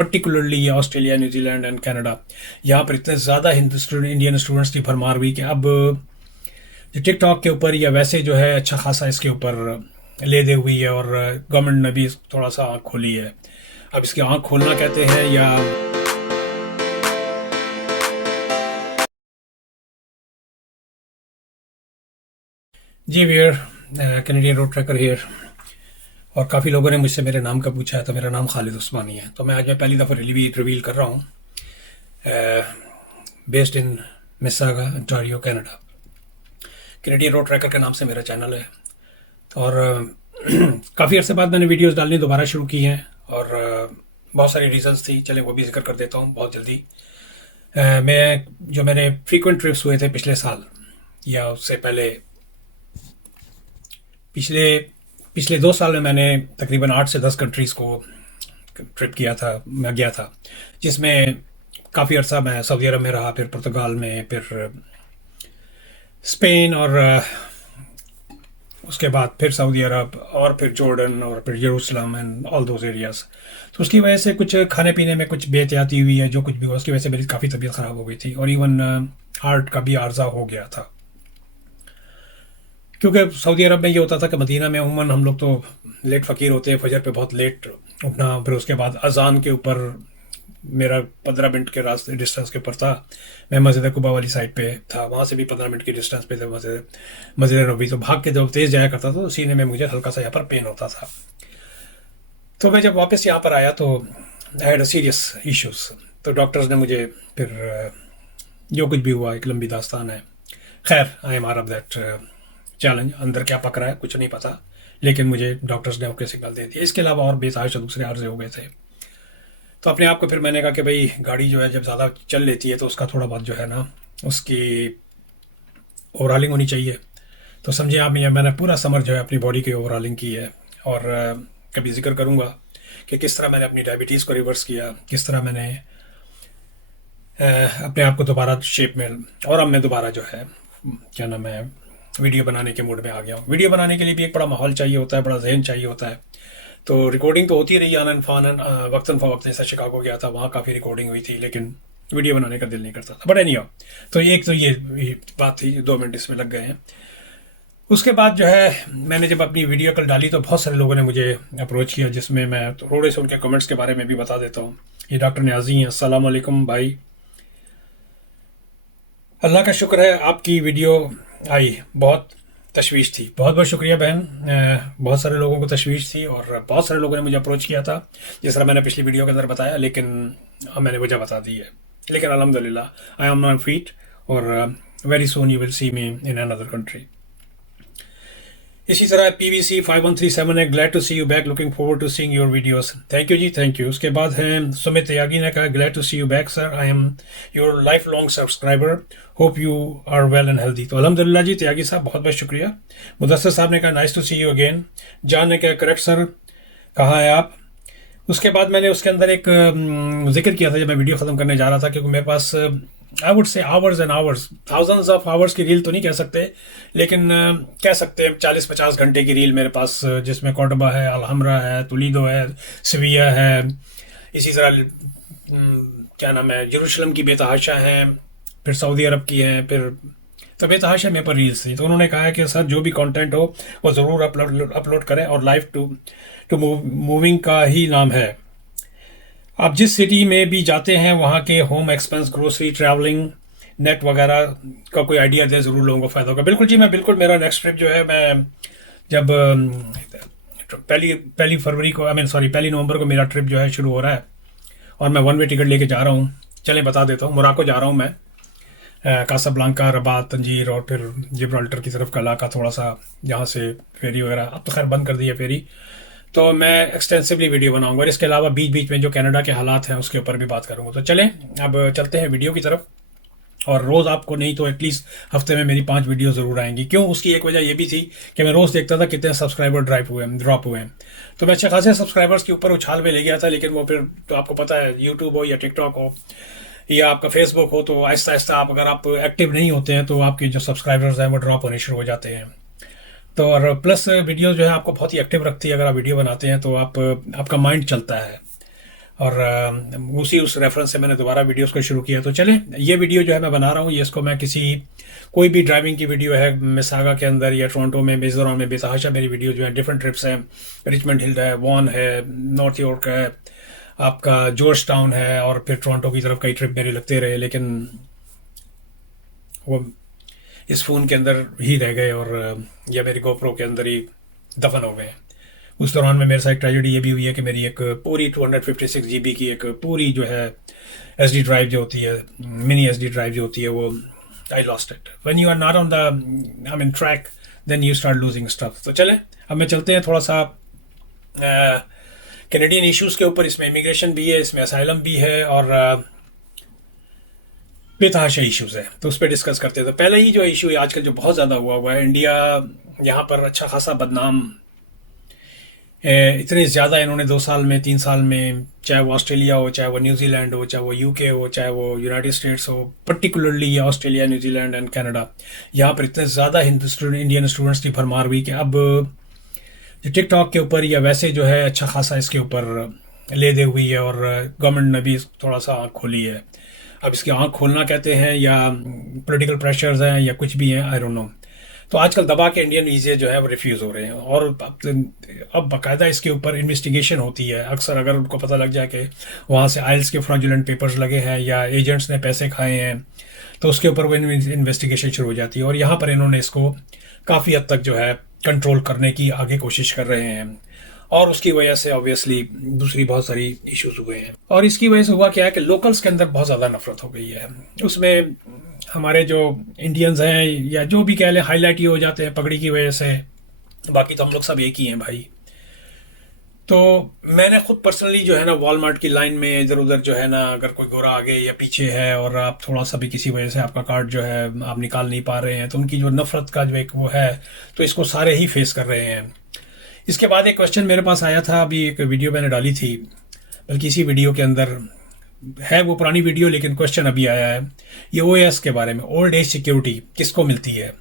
Particularly ये Australia, New Zealand and Canada, यहाँ पर इतने ज़्यादा इंडियन स्टूडेंट्स की भरमार हुई कि अब जो टिकटॉक के ऊपर या वैसे जो है अच्छा खासा इसके ऊपर ले दे हुई है, और गवर्नमेंट ने भी थोड़ा सा आँख खोली है। अब इसकी आँख खोलना कहते हैं या जी we're, Canadian road tracker here. और काफ़ी लोगों ने मुझसे मेरे नाम का पूछा है, तो मेरा नाम खालिद उस्मानी है। तो मैं पहली दफ़ा रिवील कर रहा हूँ, based in मिसागा, Ontario, Canada. Canadian road tracker के नाम से मेरा चैनल है, और काफ़ी अर्से बाद मैंने वीडियोस डालनी दोबारा शुरू की हैं, और बहुत सारी रीजंस थी। चलें वो भी जिक्र कर देता हूँ बहुत जल्दी। मेरे फ्रीक्वेंट ट्रिप्स हुए थे पिछले साल या उससे पहले, पिछले पिछले 2 साल में मैंने तकरीबन 8 से 10 कंट्रीज़ को ट्रिप किया था, मैं गया था, जिसमें काफ़ी अर्सा मैं सऊदी अरब में रहा, फिर पुर्तगाल में, फिर स्पेन, और उसके बाद फिर सऊदी अरब, और फिर जॉर्डन, और फिर यरूशलेम एंड ऑल दोज एरियाज़। तो उसकी वजह से कुछ खाने पीने में कुछ बेहतियाती हुई है, जो कुछ भी हुआ उसकी वजह से मेरी काफ़ी तबीयत ख़राब हो गई थी, और इवन हार्ट का भी आर्जा हो गया था। क्योंकि सऊदी अरब में ये होता था कि मदीना में अमूमन हम लोग तो लेट फ़कीर होते हैं, फजर पे बहुत लेट उठना, फिर उसके बाद अजान के ऊपर मेरा 15 मिनट के रास्ते डिस्टेंस के ऊपर था। मैं मस्जिद कुबा वाली साइड पे था, वहाँ से भी 15 मिनट के डिस्टेंस पे थे मस्जिद नबी। तो भाग के जब तेज़ जाया करता था तो सीने में मुझे हल्का सा यहाँ पर पेन होता था। तो मैं जब वापस यहाँ पर आया तो I had a serious issues. तो डॉक्टर्स ने मुझे फिर जो कुछ भी हुआ एक लंबी दास्तान है। खैर, I am out of that challenge. अंदर क्या पक रहा है कुछ नहीं पता, लेकिन मुझे डॉक्टर्स ने ओके सिग्नल दे दिया। इसके अलावा और बेतहाशा दूसरे आर्जे हो गए थे। तो अपने आप को फिर मैंने कहा कि भाई गाड़ी जो है जब ज़्यादा चल लेती है तो उसका थोड़ा बहुत जो है ना, उसकी ओवरऑलिंग होनी चाहिए। तो समझिए आप, मैंने पूरा समर जो है अपनी बॉडी की ओवरऑलिंग की है, और कभी जिक्र करूँगा कि किस तरह मैंने अपनी डायबिटीज़ को रिवर्स किया, किस तरह मैंने अपने आप को दोबारा शेप में, और अब मैं दोबारा जो है क्या नाम है, वीडियो बनाने के मूड में आ गया हूँ। वीडियो बनाने के लिए भी एक बड़ा माहौल चाहिए होता है, बड़ा जहन चाहिए होता है। तो रिकॉर्डिंग तो होती रही आनन फानन, वक्तन फ़वक्त। जैसा शिकागो गया था, वहाँ काफ़ी रिकॉर्डिंग हुई थी, लेकिन वीडियो बनाने का दिल नहीं करता था। बट एनी हाउ, तो ये बात थी, 2 मिनट इसमें लग गए हैं। उसके बाद जो है मैंने जब अपनी वीडियो कल डाली तो बहुत सारे लोगों ने मुझे अप्रोच किया, जिसमें मैं थोड़े से उनके कमेंट्स के बारे में भी बता देता हूँ। ये डॉक्टर न्याजी हैं। अस्सलाम वालेकुम भाई, अल्लाह का शुक्र है आपकी वीडियो आई। बहुत तशवीश थी, बहुत बहुत शुक्रिया बहन। बहुत सारे लोगों को तशवीश थी, और बहुत सारे लोगों ने मुझे अप्रोच किया था, जिस तरह मैंने पिछली वीडियो के अंदर बताया, लेकिन अब मैंने वजह बता दी है। लेकिन अल्हम्दुलिल्लाह आई एम ऑन फीट, और very soon you will see me in another country. इसी तरह PVC 5137 है, glad to see you back, looking forward to seeing your videos. Thank you जी, थैंक यू। उसके बाद है सुमित त्यागी ने कहा, glad to see you back sir, I am your life long subscriber, hope you are well and healthy. तो अल्हम्दुलिल्लाह जी त्यागी साहब, बहुत बहुत शुक्रिया। मुदस्सिर साहब ने कहा, nice to see you again. जान ने कहा, करेक्ट सर, कहाँ है आप। उसके बाद मैंने उसके अंदर एक जिक्र किया था जब मैं वीडियो ख़त्म करने जा रहा था, क्योंकि मेरे पास I would say hours and hours, thousands of hours की रील तो नहीं कह सकते, लेकिन कह सकते हैं 40-50 घंटे की रील मेरे पास, जिसमें कोर्डोबा है, अल्हम्रा है, टोलेडो है, सेविया है, इसी तरह क्या नाम है, यरूशलेम की बेतहाशा हैं, फिर सऊदी अरब की हैं, फिर तो बेतहाशा मेरे पर रील्स थी। तो उन्होंने कहा है कि सर जो भी कंटेंट हो वो ज़रूर अपलोड करें, और लाइव टू मूविंग का ही नाम है। आप जिस सिटी में भी जाते हैं वहाँ के home expense, grocery, travelling, net वगैरह का कोई आइडिया दे, ज़रूर लोगों को फ़ायदा होगा। बिल्कुल जी, मैं बिल्कुल, मेरा नेक्स्ट ट्रिप जो है, मैं जब पहली फरवरी को, पहली नवंबर को मेरा ट्रिप जो है शुरू हो रहा है, और मैं वन वे टिकट लेके जा रहा हूँ। चलें बता देता हूँ, मोरक्को जा रहा हूँ मैं, कासाब्लांका, रबात, तंजीर, और फिर जिब्राल्टर की तरफ का इलाका थोड़ा सा, जहाँ से फेरी वगैरह, अब तो खैर बंद कर दी है फेरी। तो मैं एक्सटेंसिवली वीडियो बनाऊंगा, और इसके अलावा बीच बीच में जो कनाडा के हालात हैं उसके ऊपर भी बात करूंगा। तो चलें अब चलते हैं वीडियो की तरफ। और रोज़ आपको नहीं तो एटलीस्ट हफ्ते में मेरी 5 वीडियो ज़रूर आएंगी। क्यों, उसकी एक वजह ये भी थी कि मैं रोज़ देखता था कितने सब्सक्राइबर ड्रॉप हुए हैं। तो मैं अच्छे खासे सब्सक्राइबर्स के ऊपर उछाल में ले गया था, लेकिन वो फिर तो आपको पता है, यूट्यूब हो या टिकटॉक हो या आपका फेसबुक हो, तो आहिस्ता आहिस्ता आप, अगर आप एक्टिव नहीं होते हैं, तो आपके जो सब्सक्राइबर्स हैं वो ड्रॉप होने शुरू हो जाते हैं। तो और प्लस वीडियो जो है आपको बहुत ही एक्टिव रखती है। अगर आप वीडियो बनाते हैं तो आपका माइंड चलता है, और उस रेफरेंस से मैंने दोबारा वीडियोस को शुरू किया। तो चले, ये वीडियो जो है मैं बना रहा हूँ, ये इसको मैं कोई भी ड्राइविंग की वीडियो है मिसागा के अंदर या टोरंटो में, मिजोरम में, बेतहाशा मेरी वीडियो जो है डिफरेंट ट्रिप्स हैं। रिचमंड हिल है, वॉन है, नॉर्थ यॉर्क है, आपका जॉर्ज टाउन है, और फिर टोरंटो की तरफ कई ट्रिप मेरे लगते रहे, लेकिन वो इस फ़ोन के अंदर ही रह गए और या मेरी गोप्रो के अंदर ही दफन हो गए। उस दौरान में मेरे साथ एक ट्रेजेडी ये भी हुई है कि मेरी एक पूरी 256 GB की एक पूरी जो है SD ड्राइव जो होती है, मिनी SD ड्राइव जो होती है, वो I lost it. When you are not on the I mean track then you start losing stuff. तो चले अब मैं चलते हैं थोड़ा सा कैनेडियन इश्यूज़ के ऊपर। इसमें इमिग्रेशन भी है, इसमें असाइलम भी है, और बेतहाशा इश्यूज़ है, तो उस पर डिस्कस करते हैं। तो पहले ही जो इशू है आजकल जो बहुत ज़्यादा हुआ है, इंडिया यहाँ पर अच्छा खासा बदनाम, इतने ज़्यादा इन्होंने 2 साल में 3 साल में, चाहे वो ऑस्ट्रेलिया हो, चाहे वो न्यूजीलैंड हो, चाहे वो UK हो, चाहे वो यूनाइटेड स्टेट्स हो, particularly Australia, New Zealand and Canada, यहाँ पर इतने ज़्यादा इंडियन स्टूडेंट्स की भरमार हुई कि अब जो टिकटॉक के ऊपर या वैसे जो है अच्छा खासा इसके ऊपर ले दे हुई है, और गवर्नमेंट ने भी थोड़ा सा आँख खोली है। अब इसकी आँख खोलना कहते हैं या पॉलिटिकल प्रेशर्स हैं या कुछ भी हैं, आई डोंट नो। तो आजकल दबा के इंडियन वीज़े जो है वो रिफ्यूज़ हो रहे हैं, और अब बाकायदा इसके ऊपर इन्वेस्टिगेशन होती है। अक्सर अगर उनको पता लग जाए कि वहाँ से आइल्स के फ्रॉडुलेंट पेपर्स लगे हैं या एजेंट्स ने पैसे खाए हैं, तो उसके ऊपर वो इन्वेस्टिगेशन शुरू हो जाती है। और यहाँ पर इन्होंने इसको काफ़ी हद तक जो है कंट्रोल करने की आगे कोशिश कर रहे हैं, और उसकी वजह से ऑब्वियसली दूसरी बहुत सारी इश्यूज हुए हैं। और इसकी वजह से हुआ क्या है कि लोकल्स के अंदर बहुत ज़्यादा नफरत हो गई है। उसमें हमारे जो इंडियंस हैं या जो भी कह लें हाईलाइट ही हो जाते हैं पगड़ी की वजह से, बाकी तो हम लोग सब एक ही हैं भाई। तो मैंने खुद पर्सनली जो है ना वॉलमार्ट की लाइन में इधर उधर जो है ना, अगर कोई गोरा आगे या पीछे है और आप थोड़ा सा भी किसी वजह से आपका कार्ड जो है आप निकाल नहीं पा रहे हैं, तो उनकी जो नफरत का जो एक वो है, तो इसको सारे ही फेस कर रहे हैं। इसके बाद एक क्वेश्चन मेरे पास आया था, अभी एक वीडियो मैंने डाली थी, बल्कि इसी वीडियो के अंदर है, वो पुरानी वीडियो लेकिन क्वेश्चन अभी आया है, ये OAS के बारे में, ओल्ड एज सिक्योरिटी किसको मिलती है।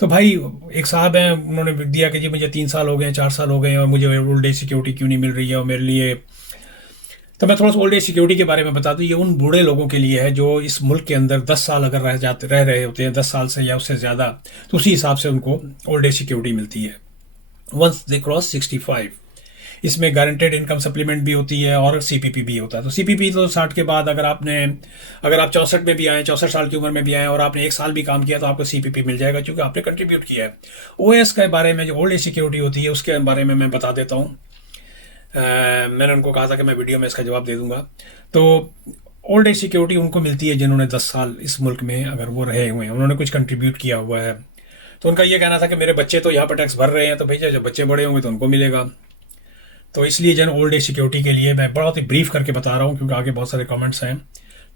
तो भाई एक साहब हैं, उन्होंने दिया कि जी मुझे 3 साल हो गए, 4 साल हो गए और मुझे ओल्ड एज सिक्योरिटी क्यों नहीं मिल रही है और मेरे लिए। तो मैं थोड़ा सा ओल्ड एज सिक्योरिटी के बारे में बता दूं, ये उन बूढ़े लोगों के लिए है जो इस मुल्क के अंदर 10 साल अगर रह रहे होते हैं, 10 साल से या उससे ज़्यादा, तो उसी हिसाब से उनको ओल्ड एज सिक्योरिटी मिलती है वंस दे क्रॉस 65। इसमें गारंटेड इनकम सप्लीमेंट भी होती है और CPP भी होता है। तो CPP तो 60 के बाद अगर आप 64 में भी आए, 64 साल की उम्र में भी आए और आपने 1 साल भी काम किया, तो आपको CPP मिल जाएगा क्योंकि आपने कंट्रीब्यूट किया है। OAS के बारे में, जो ओल्ड एज सिक्योरिटी होती है, उसके बारे में मैं बता देता हूँ। मैंने उनको कहा था कि मैं वीडियो में इसका जवाब दे दूंगा। तो ओल्ड एज सिक्योरिटी उनको मिलती है जिन्होंने 10 साल इस मुल्क में अगर वो रहे हुए हैं, उन्होंने कुछ कंट्रीब्यूट किया हुआ है। तो उनका ये कहना था कि मेरे बच्चे तो यहाँ पर टैक्स भर रहे हैं, तो भैया जब बच्चे बड़े होंगे तो उनको मिलेगा। तो इसलिए जन ओल्ड एज सिक्योरिटी के लिए मैं बहुत ही ब्रीफ करके बता रहा हूँ, क्योंकि आगे बहुत सारे कमेंट्स हैं।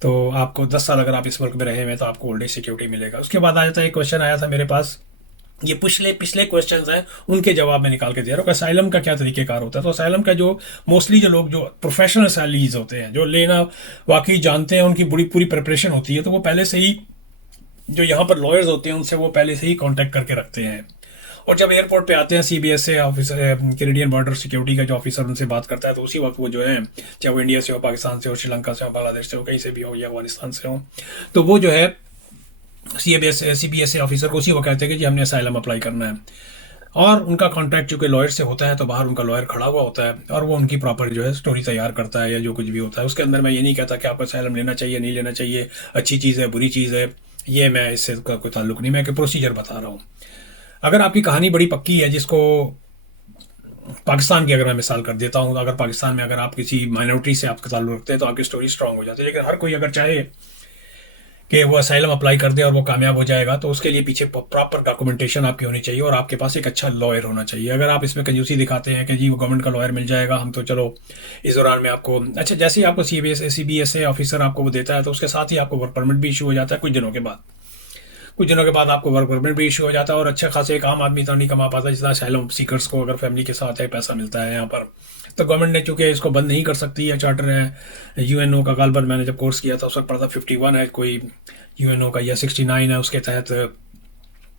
तो आपको 10 साल अगर आप इस मुल्क में रहे हुए तो आपको ओल्ड एज सिक्योरिटी मिलेगा। उसके बाद आ जाता है, एक क्वेश्चन आया था मेरे पास, ये पिछले क्वेश्चंस हैं उनके जवाब में निकाल के दे रहा हूँ। असाइलम का क्या तरीकेकार होता है। तो असाइलम का जो मोस्टली जो लोग जो प्रोफेशनल असाइलीज होते हैं, जो लेना वाकई जानते हैं, उनकी पूरी प्रिपरेशन होती है, तो वो पहले से ही जो यहाँ पर लॉयर्स होते हैं उनसे वो पहले से ही कांटेक्ट करके रखते हैं। और जब एयरपोर्ट पे आते हैं, CBSA officer, Canadian border security का जो ऑफिसर उनसे बात करता है, तो उसी वक्त वो जो है, चाहे वो इंडिया से हो, पाकिस्तान से हो, श्रीलंका से हो, बांग्लादेश से हो, कहीं से भी हो, या अफगानिस्तान से हो, तो वो जो है CBSA ऑफिसर को उसी वक्त कहते हैं कि जी हमने असाइलम अप्लाई करना है। और उनका कॉन्ट्रैक्ट चूँकि लॉयर से होता है, तो बाहर उनका लॉयर खड़ा हुआ होता है और वो उनकी प्रॉपर जो है स्टोरी तैयार करता है या जो कुछ भी होता है। उसके अंदर मैं ये नहीं कहता कि आपको असाइलम लेना चाहिए नहीं लेना चाहिए, अच्छी चीज़ है बुरी चीज़ है, ये मैं इससे का कोई ताल्लुक नहीं, मैं एक प्रोसीजर बता रहा हूँ। अगर आपकी कहानी बड़ी पक्की है, जिसको पाकिस्तान की अगर मैं मिसाल कर देता हूँ, अगर पाकिस्तान में अगर आप किसी माइनॉरिटी से आपका ताल्लुक रखते हैं तो आपकी स्टोरी स्ट्रांग हो जाती है। लेकिन हर कोई अगर चाहे कि वो असाइलम अप्लाई कर दे और वो कामयाब हो जाएगा, तो उसके लिए पीछे प्रॉपर डॉक्यूमेंटेशन आपकी होनी चाहिए और आपके पास एक अच्छा लॉयर होना चाहिए। अगर आप इसमें कंजूसी दिखाते हैं कि जी वो गवर्नमेंट का लॉयर मिल जाएगा, हम तो चलो इस दौरान में आपको, अच्छा जैसे ही आपको CBSA ऑफिसर आपको वो देता है, तो उसके साथ ही आपको वर्क परमिट भी इशू हो जाता है कुछ दिनों के बाद आपको वर्क परमिट भी इशू हो जाता है। और अच्छे खासे एक आम आदमी तो नहीं कमा पाता जितना असाइलम सीकर्स को अगर फैमिली के साथ है पैसा मिलता है यहाँ पर। तो गवर्नमेंट ने चूंकि इसको बंद नहीं कर सकती है, चार्टर है UNO का, गालबन मैंने जब कोर्स किया था उस वक्त पढ़ा था 51 है कोई UNO का या 69 है, उसके तहत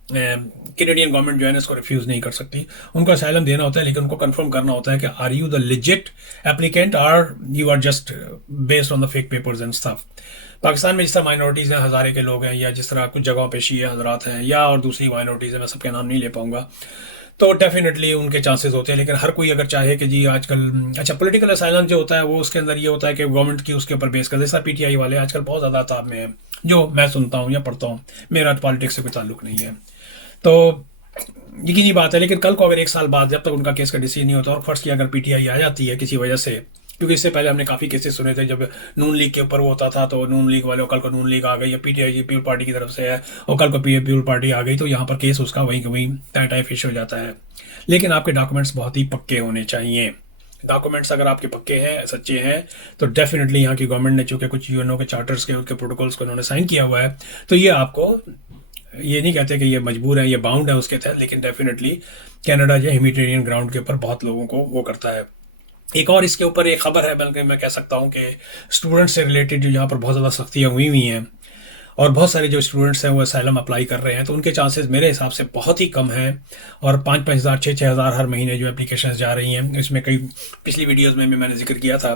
कैनेडियन गवर्नमेंट जो है ना इसको रिफ्यूज़ नहीं कर सकती। उनको असाइलम देना होता है, लेकिन उनको कंफर्म करना होता है कि are you the legit applicant और you are just based on the fake papers and stuff. Pakistan में जिस तरह माइनॉरिटीज़ हैं, हज़ारे के लोग हैं, या जिस तरह कुछ जगहों पे शिया हजरात हैं, या और दूसरी माइनॉरिटीज़ हैं, मैं सबके नाम नहीं ले पाऊंगा, तो डेफिनेटली उनके चांसेस होते हैं। लेकिन हर कोई अगर चाहे कि जी आजकल अच्छा पॉलिटिकल असाइलम जो होता है वो उसके अंदर ये होता है कि गवर्नमेंट की उसके ऊपर बेस कर, जैसा पीटीआई वाले आजकल बहुत ज़्यादा ताब में है, जो मैं सुनता हूँ या पढ़ता हूँ, मेरा पॉलिटिक्स से कोई ताल्लुक नहीं है। तो यकीनी बात है, लेकिन कल को अगर 1 साल बाद जब तक उनका केस का डिसीजन नहीं होता, और फर्स्ट की अगर पीटीआई आ जाती है किसी वजह से, क्योंकि इससे पहले हमने काफ़ी केसेस सुने थे जब नून लीग के ऊपर वो होता था, तो नून लीग वाले, कल को नून लीग आ गई या पीटीआई पीपल पार्टी की तरफ से है और कल को पीपल पार्टी आ गई, तो यहाँ पर केस उसका वहीं के वहीं टाई फिश हो जाता है। लेकिन आपके डॉक्यूमेंट्स बहुत ही पक्के होने चाहिए। डॉक्यूमेंट्स अगर आपके पक्के हैं, सच्चे हैं, तो डेफिनेटली यहाँ की गवर्नमेंट ने चूंकि कुछ यूएनओ के चार्टर्स के उसके प्रोटोकॉल्स को उन्होंने साइन किया हुआ है, तो ये आपको, ये नहीं कहते कि ये मजबूर है, ये बाउंड है उसके तहत, लेकिन डेफिनेटली कनाडा जो ह्यूमैनिटेरियन ग्राउंड के ऊपर बहुत लोगों को वो करता है। एक और इसके ऊपर एक खबर है, बल्कि मैं कह सकता हूँ कि स्टूडेंट्स से रिलेटेड जो यहाँ पर बहुत ज़्यादा सख्तियाँ हुई हैं और बहुत सारे जो स्टूडेंट्स हैं वो असाइलम अप्लाई कर रहे हैं, तो उनके चांसेस मेरे हिसाब से बहुत ही कम हैं। और 5-5 हज़ार 6-6 हज़ार हर महीने जो एप्लीकेशंस जा रही हैं, इसमें कई पिछली वीडियोस में भी मैंने जिक्र किया था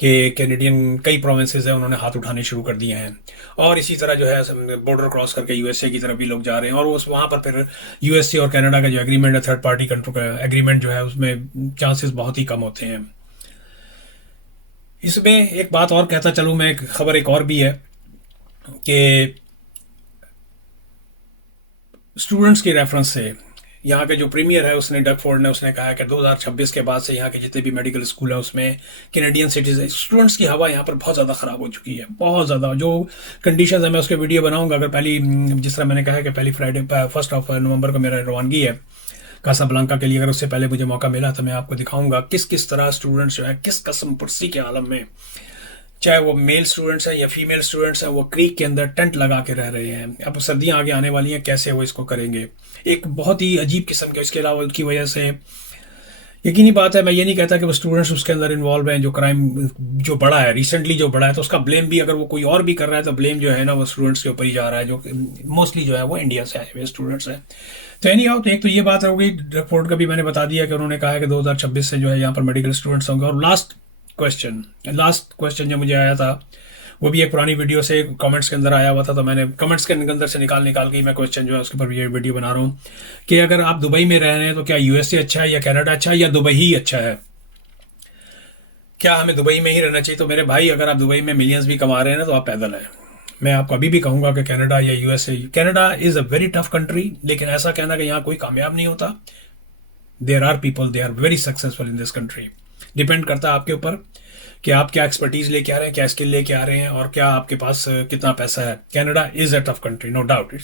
कि कैनेडियन कई प्रोविंसेस हैं उन्होंने हाथ उठाने शुरू कर दिए हैं। और इसी तरह जो है बॉर्डर क्रॉस करके यूएसए की तरफ भी लोग जा रहे हैं, और उस वहाँ पर फिर यूएसए और कनाडा का जो एग्रीमेंट है, थर्ड पार्टी एग्रीमेंट जो है, उसमें चांसेस बहुत ही कम होते हैं। इसमें एक बात और कहता चलूँ मैं, एक खबर एक और भी है कि स्टूडेंट्स की रेफरेंस से यहाँ के जो प्रीमियर है उसने, डग फोर्ड ने, उसने कहा है कि 2026 के बाद से यहाँ के जितने भी मेडिकल स्कूल हैं उसमें कैनेडियन सिटीजन स्टूडेंट्स की हवा यहाँ पर बहुत ज़्यादा ख़राब हो चुकी है, बहुत ज़्यादा। जो कंडीशंस है मैं उसके वीडियो बनाऊंगा, अगर पहली, जिस तरह मैंने कहा है कि पहली फ्राइडे 1 नवंबर को मेरा रवानगी है कासाब्लांका के लिए, अगर उससे पहले मुझे मौका मिला तो मैं आपको दिखाऊंगा किस किस तरह स्टूडेंट्स जो है किस कसम पुर्सी के आलम में, चाहे वो मेल स्टूडेंट्स हैं या फीमेल स्टूडेंट्स हैं, वो क्रीक के अंदर टेंट लगा के रह रहे हैं। अब सर्दियां आगे आने वाली हैं, कैसे वो इसको करेंगे, एक बहुत ही अजीब किस्म के। इसके अलावा उसकी वजह से यकीनी बात है, मैं ये नहीं कहता कि वो स्टूडेंट्स उसके अंदर इन्वॉल्व हैं, जो क्राइम जो बढ़ा है रिसेंटली जो बढ़ा है, तो उसका ब्लेम भी अगर वो कोई और भी कर रहा है तो ब्लेम जो है ना वो स्टूडेंट्स के ऊपर ही जा रहा है, जो मोस्टली जो है वो इंडिया से आए हुए स्टूडेंट्स हैं। तो एनी हाउ, तो एक तो ये बात हो गई। रिपोर्ट का भी मैंने बता दिया कि उन्होंने कहा है कि 2026 से जो है यहाँ पर मेडिकल स्टूडेंट्स होंगे। और लास्ट क्वेश्चन जो मुझे आया था वो भी एक पुरानी वीडियो से कमेंट्स के अंदर आया हुआ था, तो मैंने कमेंट्स के अंदर से निकाल के मैं क्वेश्चन जो है उसके ऊपर ये वीडियो बना रहा हूँ कि अगर आप दुबई में रह रहे हैं तो क्या यूएसए अच्छा है या कनाडा अच्छा है या दुबई ही अच्छा है, क्या हमें दुबई में ही रहना चाहिए? तो मेरे भाई, अगर आप दुबई में मिलियंस भी कमा रहे हैं ना तो आप पैदल हैं। मैं आपको अभी भी कहूंगा कि कनाडा या USA, Canada is a very tough country, लेकिन ऐसा कहना कि यहाँ कोई कामयाब नहीं होता। There are people, they are very successful in this country. Depend करता है आपके ऊपर कि आप क्या एक्सपर्टीज लेके आ रहे हैं, क्या स्किल लेके आ रहे हैं, और क्या आपके पास कितना पैसा है। Canada is a tough country, no doubt.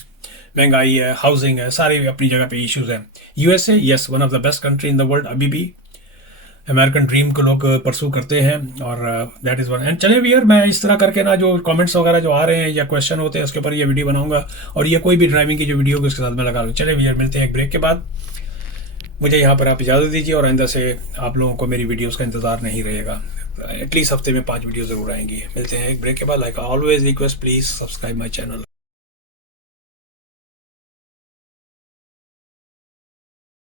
महंगाई है, हाउसिंग है, सारे अपनी जगह पे इश्यूज हैं। USA, yes, one of the best country in the world. अभी भी अमेरिकन ड्रीम को लोग परसू करते हैं, और दैट इज़ वन। एंड चले भैया, मैं इस तरह करके ना जो कमेंट्स वगैरह जो आ रहे हैं या क्वेश्चन होते हैं उसके ऊपर ये वीडियो बनाऊंगा, और ये कोई भी ड्राइविंग की जो वीडियो होगी उसके साथ मैं लगा लूँ। चले भैया, मिलते हैं एक ब्रेक के बाद। मुझे यहाँ पर आप इजाज़त दीजिए, और आइंदा से आप लोगों को मेरी वीडियोस का इंतज़ार नहीं रहेगा। एटलीस्ट हफ्ते में 5 वीडियो ज़रूर आएंगी। मिलते हैं एक ब्रेक के बाद। Like always request, please subscribe my channel.